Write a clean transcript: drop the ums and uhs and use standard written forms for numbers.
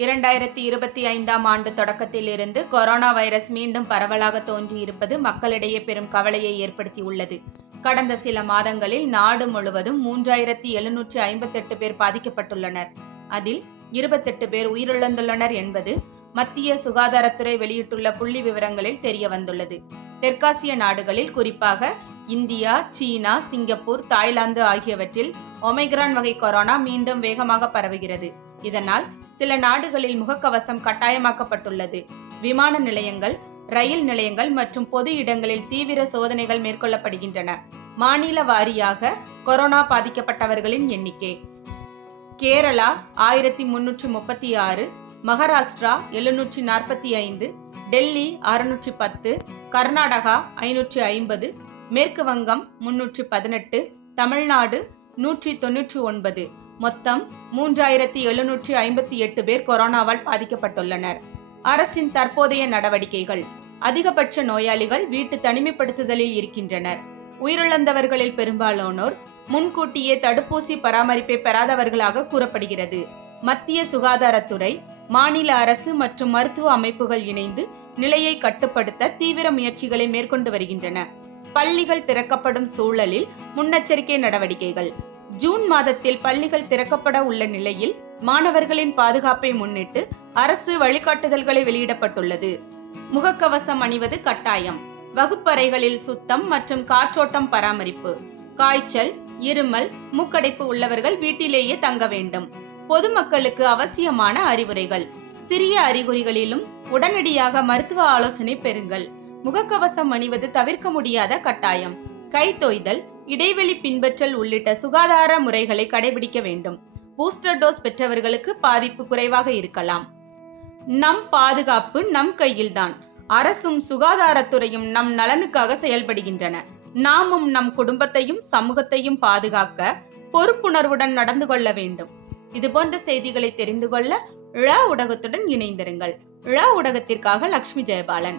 2025ஆம் ஆண்டு தொடக்கத்தில் இருந்து கொரோனா வைரஸ் மீண்டும் பரவலாக தோன்றியிருப்பது மக்களிடையே பெரும் கவலையை ஏற்படுத்தியுள்ளது. கடந்த சில மாதங்களில் நாடு முழுவதும் 3758 பேர் பாதிக்கப்பட்டுள்ளனர். அதில் 28 பேர் உயிரிழந்துள்ளனர் என்பது மத்திய சுகாதாரத்துறை வெளியிட்டுள்ள புள்ளி விவரங்களில் தெரிய வந்துள்ளது. தெற்காசிய நாடுகளில் குறிப்பாக இந்தியா, சீனா, சிங்கப்பூர், தாய்லாந்து ஆகியவற்றில் ஒமைக்ரான் வகை கொரோனா மீண்டும் வேகமாக பரவுகிறது. இதனால் சில நாடுகளில் முகக்கவசம் கட்டாயமாக்கப்பட்டுள்ளது. விமான நிலையங்கள், ரயில் நிலையங்கள் மற்றும் பொது இடங்களில் தீவிர சோதனைகள் மேற்கொள்ளப்படுகின்றன. மாநில வாரியாக கொரோனா பாதிக்கப்பட்டவர்களின் எண்ணிக்கை: கேரளா 1336, மகாராஷ்டிரா 745, டெல்லி 610, கர்நாடகா 550, மேற்கு வங்கம் 318, தமிழ்நாடு 199, மொத்தம் 3758 பேர் கொரோனாவால் பாதிக்கப்பட்டுள்ளனர். அரசின் தற்போதைய நடவடிக்கைகள்: அதிகபட்ச நோயாளிகள் வீட்டு தனிமைப்படுத்துதலில் இருக்கின்றனர். உயிரிழந்தவர்களில் பெரும்பாலானோர் முன்கூட்டியே தடுப்பூசி பராமரிப்பை பெறாதவர்களாக கூறப்படுகிறது. மத்திய சுகாதாரத்துறை, மாநில அரசு மற்றும் மருத்துவ அமைப்புகள் இணைந்து நிலையை கட்டுப்படுத்த தீவிர முயற்சிகளை மேற்கொண்டு வருகின்றன. பள்ளிகள் திறக்கப்படும் சூழலில் முன்னெச்சரிக்கை நடவடிக்கைகள்: ஜூன் மாதத்தில் பள்ளிகள் திறக்கப்பட உள்ள நிலையில் மாணவர்களின் பாதுகாப்பை முன்னிட்டு அரசு வழிகாட்டுதல்களை வெளியிடப்பட்டுள்ளது. முகக்கவசம் அணிவது கட்டாயம். வகுப்பறைகளில் சுத்தம் மற்றும் காற்றோட்டம் பராமரிப்பு. காய்ச்சல், இருமல், மூக்கடைப்பு உள்ளவர்கள் வீட்டிலேயே தங்க வேண்டும். பொதுமக்களுக்கு அவசியமான அறிவுரைகள்: சிறிய அறிகுறிகளிலும் உடனடியாக மருத்துவ ஆலோசனை பெறுங்கள். முகக்கவசம் அணிவது தவிர்க்க முடியாத கட்டாயம். கை தோய்தல், இடைவெளி பின்பற்றல் உள்ளிட்ட சுகாதார முறைகளை கடைபிடிக்க வேண்டும். பூஸ்டர் டோஸ் பெற்றவர்களுக்கு பாதிப்பு குறைவாக இருக்கலாம். நம் பாதுகாப்பு நம் கையில்தான். அரசும் சுகாதாரத்துறையும் நம் நலனுக்காக செயல்படுகின்றன. நாமும் நம் குடும்பத்தையும் சமூகத்தையும் பாதுகாக்க பொறுப்புணர்வுடன் நடந்து கொள்ள வேண்டும். இதுபோன்ற செய்திகளை தெரிந்து கொள்ள ழ ஊடகத்துடன் இணைந்திருங்கள். ழ ஊடகத்திற்காக லட்சுமி ஜெயபாலன்.